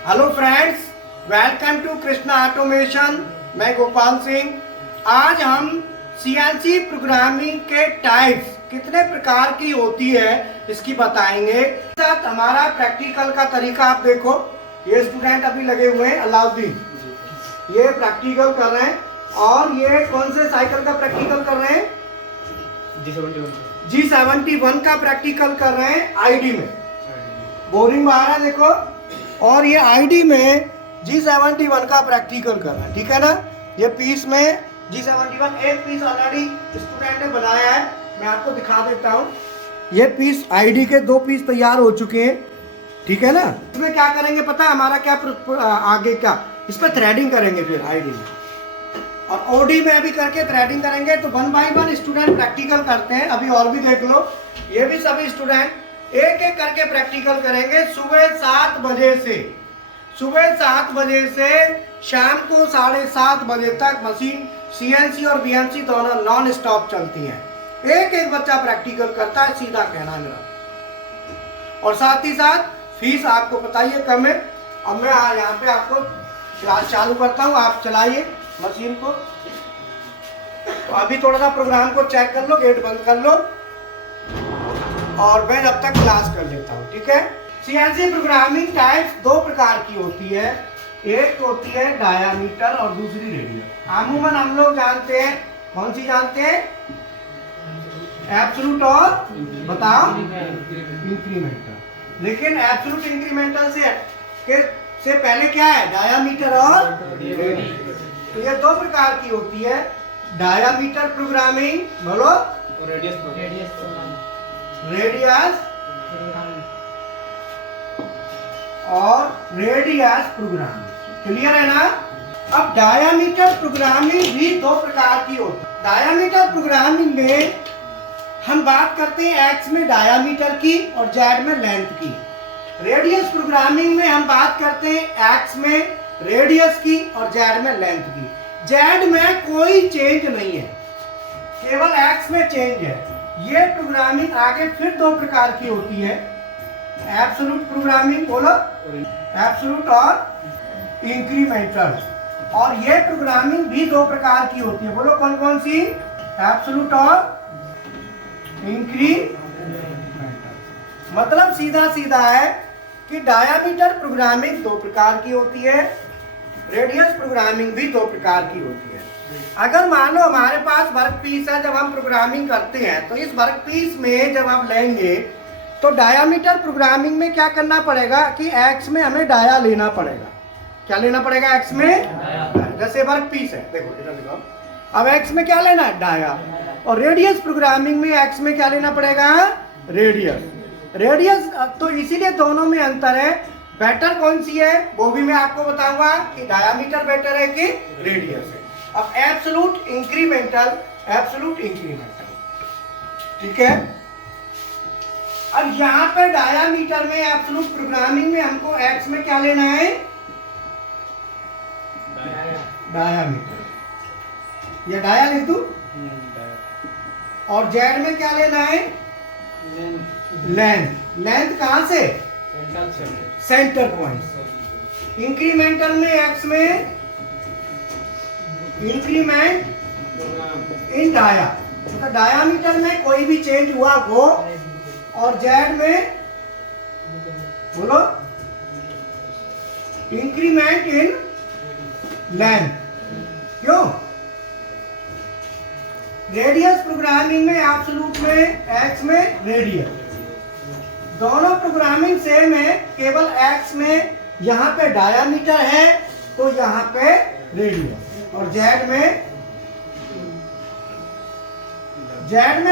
Hello friends, welcome to Krishna automation. मैं गोपाल सिंह। आज हम सीएनसी प्रोग्रामिंग के टाइप्स कितने प्रकार की होती है इसकी बताएंगे। साथ हमारा प्रैक्टिकल का तरीका आप देखो। ये स्टूडेंट अभी लगे हुए हैं, अलाउद्दीन, ये प्रैक्टिकल कर रहे हैं। और ये कौन से साइकिल का प्रैक्टिकल कर रहे हैं? G71 का प्रैक्टिकल कर रहे हैं आईडी में। बोरिंग बाहर है देखो। और ये आईडी में G71 का प्रैक्टिकल कर रहा है, ठीक है ना। ये पीस में G71 एक पीस ऑलरेडी स्टूडेंट ने बनाया है, मैं आपको दिखा देता हूँ। ये पीस आईडी के 2 पीस तैयार हो चुके हैं, ठीक है ना। इसमें क्या करेंगे पता है हमारा क्या आगे क्या, इस पर थ्रेडिंग करेंगे फिर आईडी में, और ओडी में भी करके थ्रेडिंग करेंगे। तो 1 बाय 1 स्टूडेंट प्रैक्टिकल करते हैं। अभी और भी देख लो, ये भी सभी स्टूडेंट एक एक करके प्रैक्टिकल करेंगे। सुबह 7 बजे से शाम को 7:30 बजे तक मशीन सीएनसी और बीएनसी दोनों नॉन स्टॉप चलती हैं। एक एक बच्चा प्रैक्टिकल करता है, सीधा कहना है मेरा। और साथ ही साथ फीस आपको पता ही है कम है। अब मैं यहाँ पे आपको क्लास चालू करता हूँ, आप चलाइए मशीन को। तो अभी थोड़ा सा प्रोग्राम को चेक कर लो, गेट बंद कर लो, और मैं जब तक क्लास कर लेता हूँ, ठीक है। सीएनसी प्रोग्रामिंग टाइप्स 2 प्रकार की होती है। एक होती है डायामीटर और दूसरी रेडियस। अमूमन हम लोग जानते हैं, कौन सी जानते हैं? एब्सोल्यूट और बताओ इंक्रीमेंटल। लेकिन एब्सोल्यूट इंक्रीमेंटल से पहले क्या है? डायामीटर और रेडियस। तो ये 2 प्रकार की होती है, डायामीटर प्रोग्रामिंग बोलो, रेडियस प्रोग्रामिंग। क्लियर है ना। अब डायामीटर प्रोग्रामिंग भी 2 प्रकार की होती है। डायामीटर प्रोग्रामिंग में हम बात करते हैं एक्स में डायामीटर की और जेड में लेंथ की। रेडियस प्रोग्रामिंग में हम बात करते हैं एक्स में रेडियस की और जेड में लेंथ की। जेड में कोई चेंज नहीं है, केवल एक्स में चेंज है। ये प्रोग्रामिंग आगे फिर 2 प्रकार की होती है। एब्सोल्यूट प्रोग्रामिंग बोलो, एब्सोल्यूट और इंक्रीमेंटल। और ये प्रोग्रामिंग भी 2 प्रकार की होती है, बोलो कौन कौन सी? एब्सोल्यूट और इंक्रीमेंटल। मतलब सीधा सीधा है कि डायामीटर प्रोग्रामिंग 2 प्रकार की होती है, रेडियस प्रोग्रामिंग भी 2 प्रकार की होती है। अगर मान लो हमारे पास वर्क पीस है, जब हम प्रोग्रामिंग करते हैं तो इस वर्क पीस में जब हम लेंगे तो डायामीटर प्रोग्रामिंग में क्या करना पड़ेगा कि एक्स में हमें डाया लेना पड़ेगा। क्या लेना पड़ेगा? एक्स में। जैसे वर्क पीस है, देखो इधर दिखाओ। अब एक्स में क्या लेना है? डाया। और रेडियस प्रोग्रामिंग में एक्स में क्या लेना पड़ेगा? रेडियस। तो इसीलिए दोनों में अंतर है। बेटर कौन सी है वो भी मैं आपको बताऊंगा कि डायामीटर बेटर है कि रेडियस है। अब एब्सोल्यूट इंक्रीमेंटल, ठीक है। अब यहाँ पे डायामीटर में एब्सोल्यूट प्रोग्रामिंग में हमको एक्स में क्या लेना है? डायामीटर। ये डाया लिख दूं। और जेड में क्या लेना है? लेंथ कहां से? Centre point. इंक्रीमेंटल में एक्स में इंक्रीमेंट इन डाया, मतलब डायामीटर में कोई भी चेंज हुआ वो, और जेड में बोलो इंक्रीमेंट इन लेंथ। क्यों? रेडियस प्रोग्रामिंग में एब्सोल्यूट में एक्स में रेडियस, दोनों प्रोग्रामिंग सेम है, केवल एक्स में यहाँ पे डायामीटर है तो यहाँ पे रेडियस, और जेड में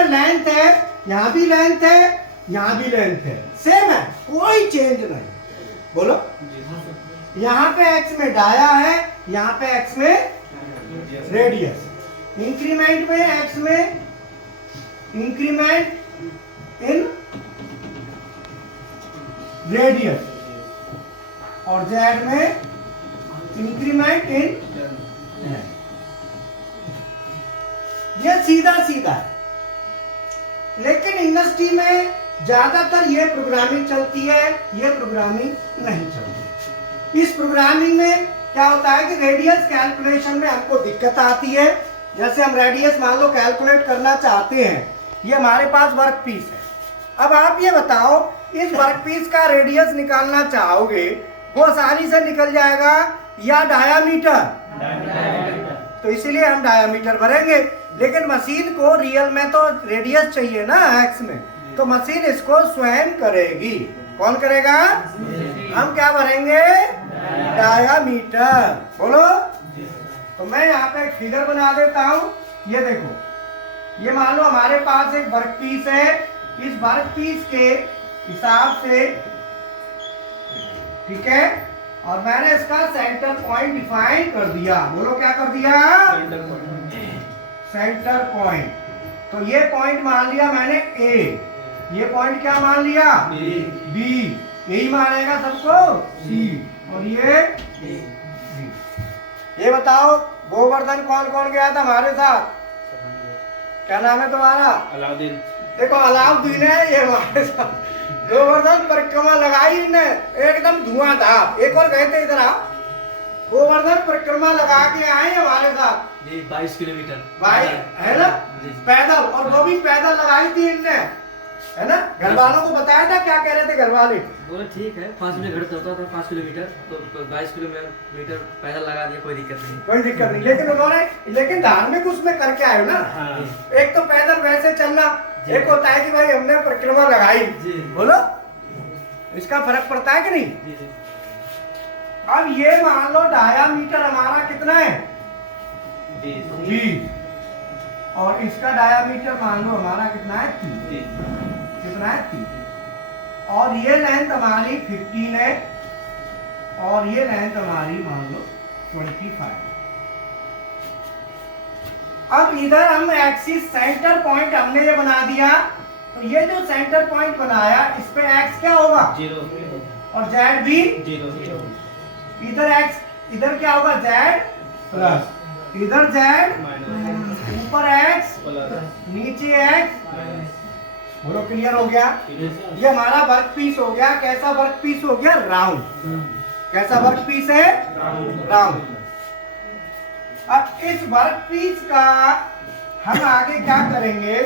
लेंथ है, यहाँ भी लेंथ है, यहाँ भी लेंथ है, सेम है, कोई चेंज नहीं। बोलो, यहाँ पे एक्स में डाया है, यहाँ पे एक्स में रेडियस। इंक्रीमेंट में एक्स में इंक्रीमेंट इन रेडियस, और जेड में इंक्रीमेंट इन। ये सीधा सीधा है, लेकिन इंडस्ट्री में ज्यादातर ये प्रोग्रामिंग चलती है, ये प्रोग्रामिंग नहीं चलती। इस प्रोग्रामिंग में क्या होता है कि रेडियस कैलकुलेशन में हमको दिक्कत आती है। जैसे हम रेडियस मान लो कैलकुलेट करना चाहते हैं, ये हमारे पास वर्क पीस है। अब आप ये बताओ, इस वर्क पीस का रेडियस निकालना चाहोगे, वो आसानी से निकल जाएगा या डायामीटर? तो इसीलिए हम डायामीटर भरेंगे। लेकिन मशीन को रियल में तो रेडियस चाहिए ना एक्स में, तो मशीन इसको स्वयं करेगी। कौन करेगा? हम क्या भरेंगे? डायामीटर। बोलो। तो मैं यहाँ पे एक फिगर बना देता हूँ। ये देखो, ये मान लो हमारे पास एक वर्क पीस है। इस वर्क पीस के हिसाब से, ठीक है, और मैंने इसका सेंटर पॉइंट डिफाइन कर दिया। बोलो क्या कर दिया? Centre point. तो ये पॉइंट मान लिया मैंने ए, ये पॉइंट क्या मान लिया? बी। यही मानेगा सबको सी, और ये बी। ये बताओ, गोवर्धन कौन कौन गया था हमारे साथ? क्या नाम है तुम्हारा? अलाउद्दीन। देखो अलाउद्दीन है ये हमारे साथ। गोवर्धन परिक्रमा लगाई ने, एकदम धुआंधार। एक और गए थे, इधर आओ। गोवर्धन परिक्रमा लगा के आए हमारे साथ जी 22 किलोमीटर। भाई है ना, पैदल। और वो भी पैदल लगाई थी इनने, है ना। घर वालों को बताया था, क्या कह रहे थे घर वाले? बोले ठीक है, 5 मिनट घर चलता था 5 किलोमीटर, तो 22 किलोमीटर पैदल लगा दिया, कोई दिक्कत नहीं। कोई दिक्कत नहीं। लेकिन उन्होंने, लेकिन धार्मिक उसमें करके आए ना। हाँ। एक तो पैदल वैसे चलना, एक होता है कि भाई हमने परिक्रमा लगाई। बोलो, इसका फर्क पड़ता है कि नहीं? जी। अब ये मान लो डायामीटर हमारा कितना है? 20। और इसका डायामीटर मान लो हमारा कितना है? 30। कितना है? 30। और ये लेंथ हमारी 15 है, और ये लेंथ हमारी मान लो 25। अब इधर हम एक्सिस सेंटर पॉइंट हमने ये बना दिया। तो ये जो सेंटर पॉइंट बनाया, इस पे एक्स क्या होगा? 0 और जेड भी 0। इधर एक्स, इधर क्या होगा? जेड प्लस, इधर जेड, ऊपर एक्स, नीचे एक्स। बोलो क्लियर हो गया? ये हमारा वर्क पीस हो गया। कैसा वर्क पीस हो गया? राउंड। कैसा वर्क पीस है? राउंड। अब इस वर्क पीस का हम आगे क्या करेंगे?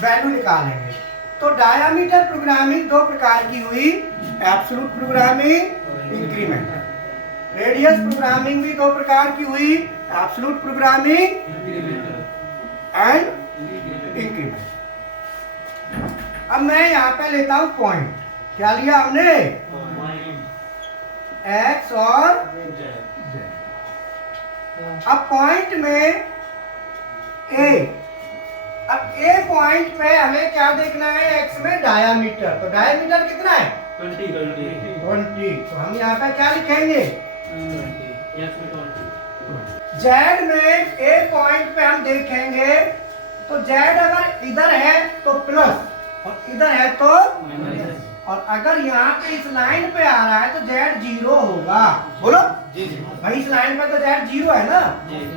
वैल्यू निकालेंगे। तो डायामीटर प्रोग्रामिंग दो प्रकार की हुई, absolute programming, incremental. Radius programming भी दो प्रकार की हुई, एब्सोल्यूट प्रोग्रामिंग एंड इंक्रीमेंट। अब मैं यहाँ पे लेता हूं पॉइंट। क्या लिया हमने? एक्स और जेड। अब पॉइंट में ए, अब ए पॉइंट पे हमें क्या देखना है? एक्स में डायामीटर। तो डायामीटर कितना है? 20। तो हम यहाँ पे क्या लिखेंगे? जेड में ए पॉइंट पे हम देखेंगे, तो जेड अगर इधर है तो प्लस, और इधर है तो माइनस। और अगर यहाँ पे इस लाइन पे आ रहा है तो जेड 0 होगा। बोलो भाई, इस लाइन पे तो जेड 0 है ना,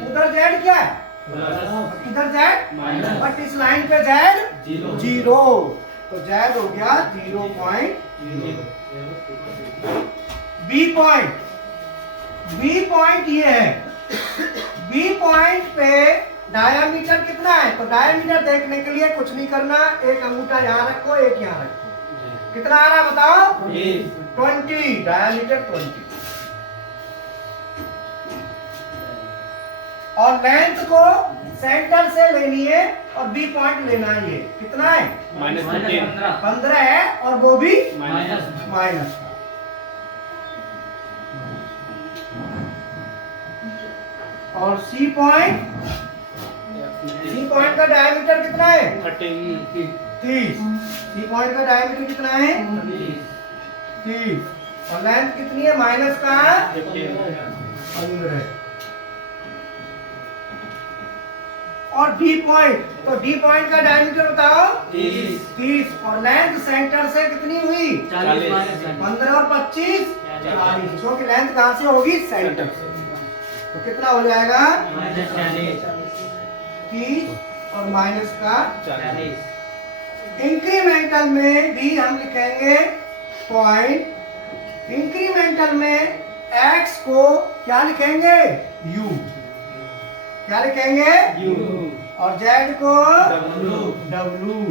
उधर जेड क्या है? इधर जेड माइनस, बट इस लाइन पे जेड 0। तो जेड हो गया 0.0। बी पॉइंट, बी पॉइंट ये है। बी पॉइंट पे डायामीटर कितना है? तो डायामीटर देखने के लिए कुछ नहीं करना, एक अंगूठा यहाँ रखो, एक यहाँ रखो। कितना आ रहा है बताओ? 20। डायामीटर 20। और लेंथ को सेंटर से लेनी है, और बी पॉइंट लेना है। ये कितना है? -15 है, और वो भी माइनस का। और सी पॉइंट, सी पॉइंट का डायमीटर कितना है? 30। सी पॉइंट का डायमीटर कितना है? 30। और लेंथ कितनी है? माइनस का 100। और डी पॉइंट, तो डी पॉइंट का डायमीटर बताओ? 30। और लेंथ सेंटर से कितनी हुई? 15 और 25 40। क्योंकि लेंथ कहाँ से होगी? सेंटर से। तो कितना हो जाएगा? 30 और माइनस का 40। इंक्रीमेंटल में भी हम लिखेंगे पॉइंट। इंक्रीमेंटल में x को क्या लिखेंगे u, क्या लिखेंगे और z को w।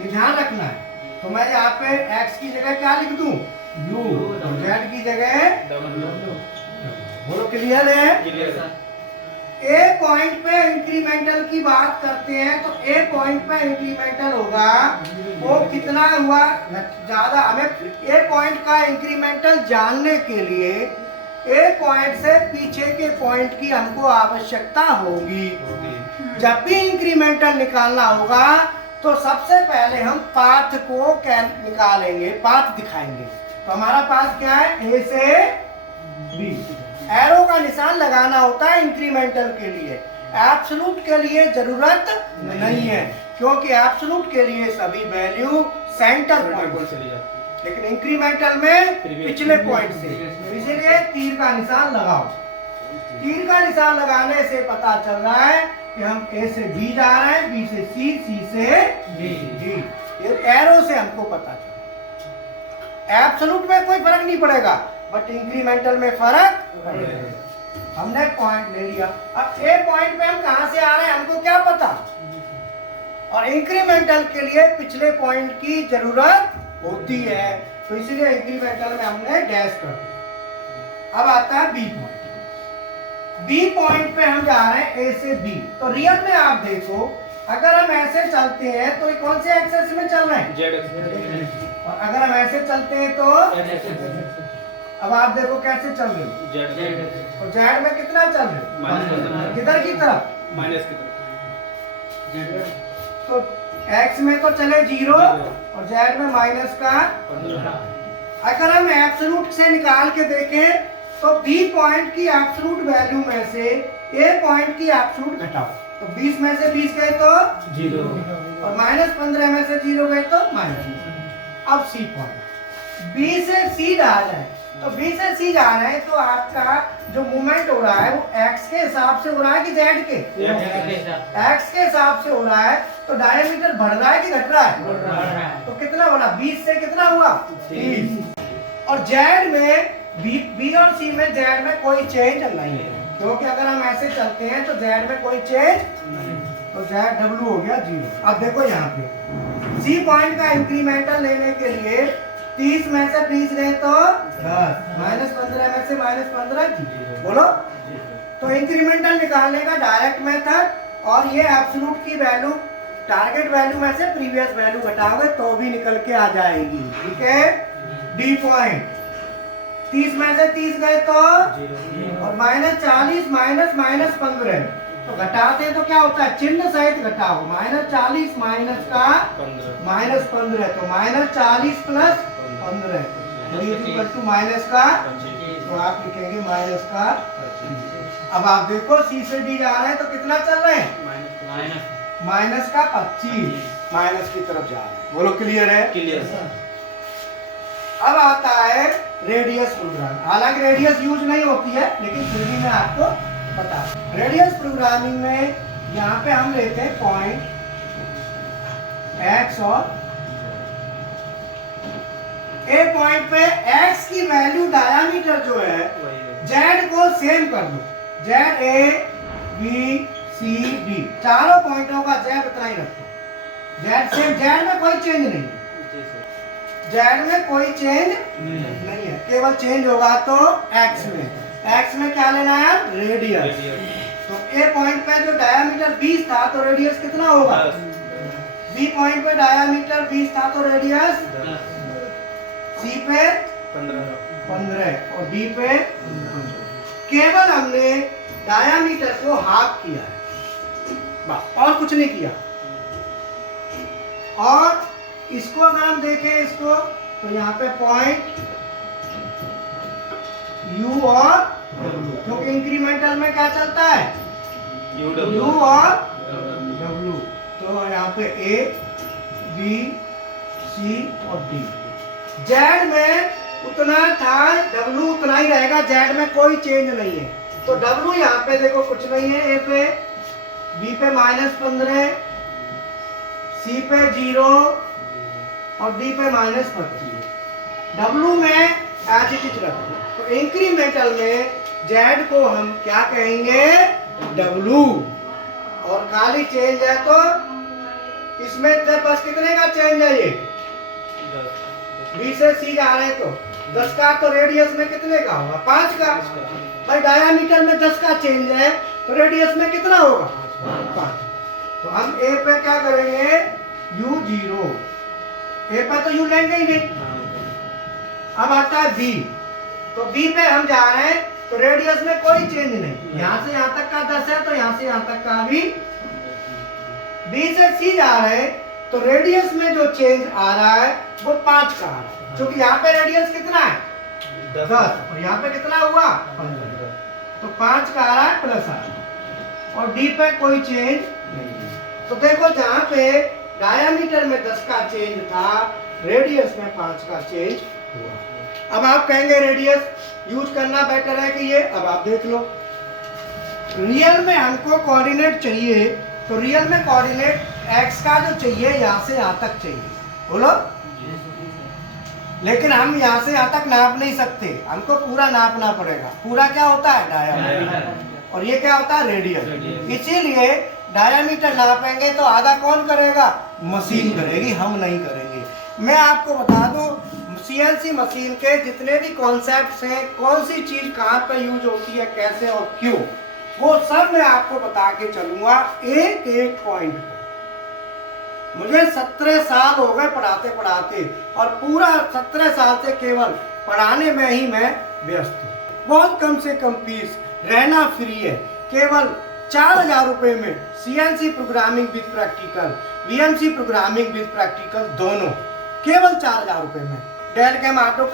ये ध्यान रखना है। तो मैं यहाँ पे x की जगह क्या लिख दूं u और z की जगह w। बोलो क्लियर है। ए पॉइंट पे इंक्रीमेंटल की बात करते हैं तो ए पॉइंट पे इंक्रीमेंटल होगा वो कितना हुआ ज्यादा। हमें ए पॉइंट का इंक्रीमेंटल जानने के लिए ए पॉइंट से पीछे के पॉइंट की हमको आवश्यकता होगी। जब भी इंक्रीमेंटल निकालना होगा तो सबसे पहले हम पाथ को निकालेंगे, पाथ दिखाएंगे। तो हमारा पाथ क्या है, ए से बी। एरो का निशान लगाना होता है इंक्रीमेंटल के लिए, एब्सोल्यूट के लिए जरूरत नहीं है क्योंकि एब्सोल्यूट के लिए सभी वैल्यू सेंटर पॉइंट से, लेकिन इंक्रीमेंटल में पिछले पॉइंट से। इसीलिए तीर का निशान लगाओ। तीर का निशान लगाने से पता चल रहा है कि हम ए से बी जा रहे हैं, बी से सी, सी से डी। ये एरो से हमको पता चला। एब्सोल्यूट में कोई फर्क नहीं पड़ेगा बट इंक्रीमेंटल में फर्क पड़ेगा। हमने पॉइंट ले लिया। अब ए पॉइंट पे हम कहां से आ रहे हैं हमको क्या पता, और इंक्रीमेंटल के लिए पिछले पॉइंट की जरूरत होती है तो इसलिए इंक्रीमेंटल में हमने डैश कर दिया। अब आता है बी पॉइंट। बी पॉइंट पे हम जा रहे हैं ए से बी। तो रियल में आप देखो अगर हम ऐसे चलते हैं तो कौन से एक्सेस में चल रहे हैं, जेड एक्सेस। और अगर हम ऐसे चलते हैं तो अब आप देखो कैसे चल रहे हो, जेड। और जेड में कितना चल रहे, किधर की तरफ, माइनस की तरफ। तो एक्स में तो चले 0 और जेड में माइनस का 15। अगर हम एब्सोल्यूट से निकाल के देखें तो बी पॉइंट की एब्सोल्यूट वैल्यू में से ए पॉइंट की एब्सोल्यूट घटाओ तो 20 में से 20 गए तो 0 और -15 में से 0 गए तो माइनस। अब सी पॉइंट, बी से सी जा रहा है तो बी से सी जा रहे हैं तो आपका जो मूवमेंट हो रहा है वो एक्स के हिसाब से हो रहा है कि जेड के, एक्स के हिसाब से हो रहा है। तो डायमीटर बढ़ रहा है कि घट रहा है, तो कितना बढ़ा, 20 से कितना हुआ 30। और जेड में बी और सी में जेड में कोई चेंज नहीं है क्योंकि अगर हम ऐसे चलते हैं तो जेड में कोई चेंज नहीं, तो जेड डब्ल्यू हो गया 0। अब देखो यहाँ पे सी पॉइंट का इंक्रीमेंटल लेने के लिए 30 में से 20 गए तो 10, -15 में से -15 0। बोलो। तो इंक्रीमेंटल निकालने का डायरेक्ट मेथड, और ये एब्सोल्यूट की वैल्यू टारगेट वैल्यू में से प्रीवियस वैल्यू घटाओगे तो भी निकल के आ जाएगी। ठीक है। डी पॉइंट 30 में से 30 गए तो और -40 -15 तो घटाते हैं तो क्या होता है, चिन्ह सहित घटाओ। -40 माइनस का -15 तो -40 प्लस 15 तो माइनस का, तो आप लिखेंगे माइनस का। अब आप देखो सी से डी जा रहे हैं तो कितना चल रहे हैं, माइनस का 25, माइनस की तरफ जा रहे हैं। बोलो क्लियर है, क्लियर। अब आता है रेडियस प्रोग्राम। हालांकि रेडियस यूज नहीं होती है लेकिन फिर भी मैं आपको बता, रेडियस प्रोग्रामिंग में यहाँ पे हम लेते हैं पॉइंट x और ए पॉइंट पे x की वैल्यू डायमीटर जो है z को सेम कर दो, z a b c d चारों पॉइंटों का z उतना ही रखो। z सेम, z में कोई चेंज नहीं है, z में कोई चेंज नहीं है, केवल चेंज होगा तो x में। x में क्या लेना है, रेडियस। तो ए पॉइंट पे जो डायमीटर 20 था तो रेडियस कितना होगा, बी पॉइंट पे डायमीटर 20 था तो रेडियस सी पे 15 और डी पे। केवल हमने डायमीटर को हाफ किया है बस, और कुछ नहीं किया। और इसको अगर हम देखें इसको तो यहाँ पे पॉइंट U और W, क्योंकि इंक्रीमेंटल में क्या चलता है, U और W। तो यहाँ पे A, B, C और D। Z में उतना था, W उतना ही रहेगा, Z में कोई चेंज नहीं है। तो W यहाँ पे देखो कुछ नहीं है, A पे, B पे -15, C पे 0 और D पे -25। W में एज इट इज रख दो। तो इंक्रीमेंटल में जेड को हम क्या कहेंगे, डब्लू। और खाली चेंज है तो इसमें बस कितने का चेंज है, ये बी से सी जा रहे हैं तो 10 का, तो रेडियस में कितने का होगा, 5 का। भाई डायामीटर में 10 का चेंज है तो रेडियस में कितना होगा, 5। तो हम ए पे क्या करेंगे, u0, ए पे तो u लेंगे ही नहीं। अब आता है बी, तो बी पे हम जा रहे हैं तो रेडियस में कोई चेंज नहीं, यहाँ से यहाँ तक का 10 है तो यहाँ से यहाँ तक का भी। बी से सी जा रहे हैं तो रेडियस में जो चेंज आ रहा है वो 5 का आ रहा है, क्योंकि यहाँ पे रेडियस कितना है, 10, और यहाँ पे कितना हुआ, 15, तो 5 का आ रहा है प्लस आ रहा है, और डी पे कोई चेंज नहीं है। तो देखो जहाँ पे डायामीटर में 10 का चेंज था, रेडियस में 5 का चेंज हुआ। अब आप कहेंगे रेडियस यूज करना बेटर है कि ये, अब आप देख लो, रियल में हमको कोऑर्डिनेट चाहिए, तो रियल में कोऑर्डिनेट x का जो चाहिए यहाँ से यहाँ तक चाहिए, बोलो। लेकिन हम यहाँ से यहाँ तक नाप नहीं सकते, हमको पूरा नापना पड़ेगा। पूरा क्या होता है, डायामीटर, और ये क्या होता है, रेडियस। इसीलिए डायामीटर नापेंगे तो आधा कौन करेगा, मशीन करेगी, हम नहीं करेंगे। मैं आपको बता दूं, सीएनसी मशीन के जितने भी कॉन्सेप्ट्स हैं, कौन सी चीज कहाँ पे यूज होती है, कैसे और क्यों, वो सब मैं आपको बता के चलूंगा एक एक पॉइंट को। मुझे 17 साल हो गए पढ़ाते पढ़ाते, और पूरा 17 साल से केवल पढ़ाने में ही मैं व्यस्त हूँ। बहुत कम से कम फीस, रहना फ्री है, केवल 4000 रुपए में CNC programming with practical, VMC programming with practical दोनों, केवल 4000 रुपए में। डेल के हम ऑटो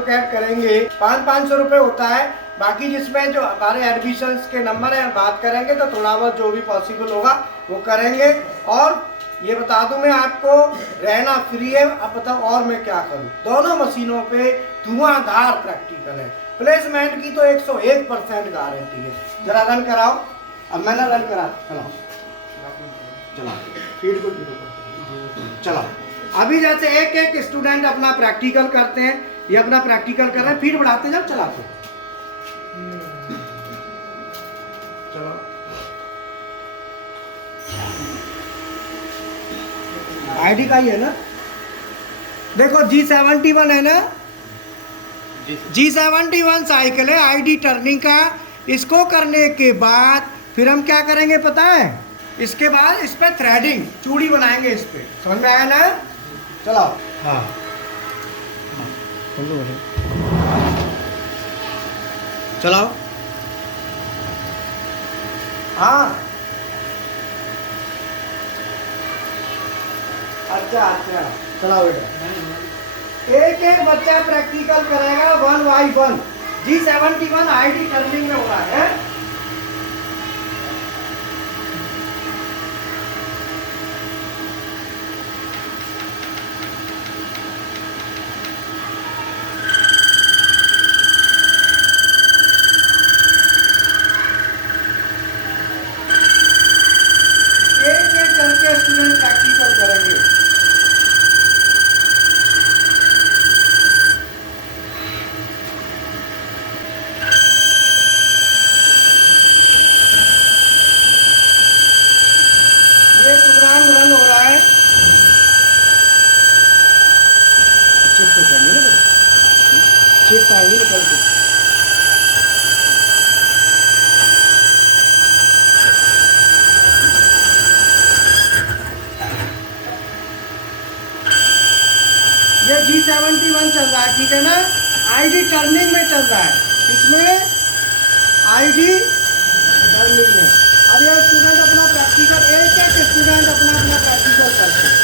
कैड करेंगे 500 रुपए होता है। बाकी जिसमें जो हमारे एडमिशंस के नंबर हैं, बात करेंगे तो थोड़ा बहुत जो भी पॉसिबल होगा वो करेंगे। और ये बता दूं मैं आपको, रहना फ्री है। अब बताओ और मैं क्या करूं, दोनों मशीनों पे धुआंधार प्रैक्टिकल है, प्लेसमेंट की तो 101% गारंटी है। जरा रन कराओ, अब मैंने रन करा, चलाओ चलाओ, फीड को चलाओ। अभी जैसे एक एक स्टूडेंट अपना प्रैक्टिकल करते हैं, ये अपना प्रैक्टिकल कर रहे हैं, फीड बढ़ाते जब चलाते हैं। चलो आईडी का ही है ना, देखो G71 है ना, G71 साइकिल है आईडी टर्निंग का। इसको करने के बाद फिर हम क्या करेंगे पता है, इसके बाद इस पे थ्रेडिंग चूड़ी बनाएंगे, इस पे, समझ में आया ना। चलाओ, हाँ चलाओ, हाँ अच्छा अच्छा, चलाओ बेटा। एक एक बच्चा प्रैक्टिकल करेगा 1 by 1। G71 आईडी टर्निंग में हो रहा है। एक एक करके स्टूडेंट प्रैक्टिकल करेंगे। ये प्रोग्राम रन हो रहा है, अच्छे से करना ना, चेक पाएंगे निकल के। ये G71 चल रहा है, ठीक है ना, आईडी टर्निंग में चल रहा है, इसमें आईडी टर्निंग में। अब ये स्टूडेंट अपना प्रैक्टिकल, एक एक स्टूडेंट अपना अपना प्रैक्टिकल करते हैं।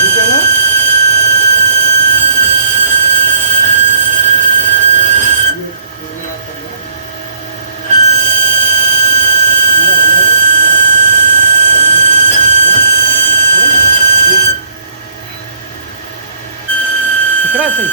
ठीक है ना, दिख रहा है सही।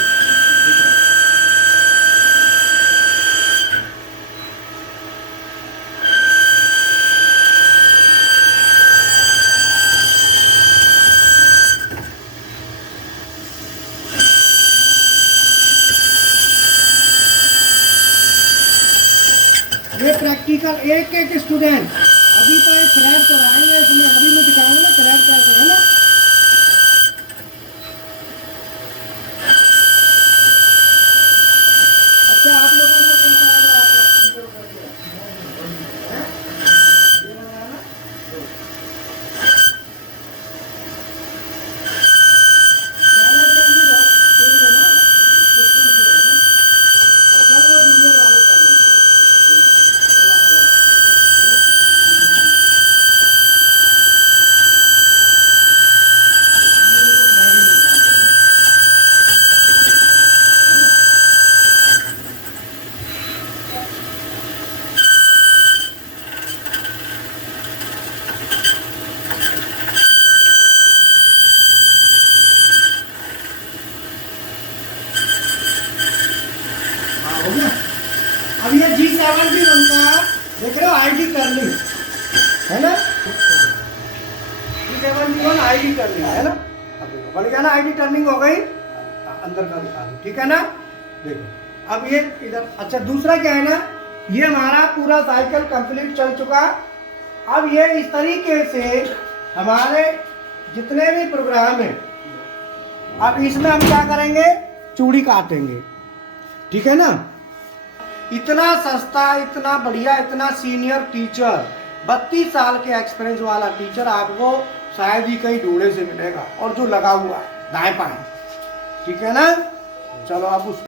ये प्रैक्टिकल एक एक स्टूडेंट अभी तो एक थ्रेड चलाएंगे इसमें, अभी मैं दिखाऊंगा ना थ्रेड कैसे है ना। अच्छा आप लोगों को कैसा लग रहा है प्रैक्टिकल करके? हैं? ये बनाना पहले दिन में बहुत तेज है ना, सिस्टम जो है ना, अच्छा वो जूनियर वाले कर लेंगे। हाँ, हो गया। अब ये G7 भी बनता है, देख रहे हो आईडी करनी है ना, G7 भी बन आईडी करनी है ना। अब देखो बन गया ना, आईडी टर्निंग हो गई। अंदर का दिखा दो, ठीक है ना। देखो अब ये इधर, अच्छा दूसरा क्या है ना, ये हमारा पूरा साइकिल कंप्लीट चल चुका। अब ये इस तरीके से हमारे जितने भी प्रोग्राम हैं, अब इसमें हम क्या करेंगे, चूड़ी काटेंगे, ठीक है ना। इतना सस्ता, इतना बढ़िया, इतना सीनियर टीचर, 32 साल के एक्सपीरियंस वाला टीचर आपको शायद ही कहीं ढूंढे से मिलेगा, और जो लगा हुआ है दाएं बाएं, ठीक है ना। चलो आप उस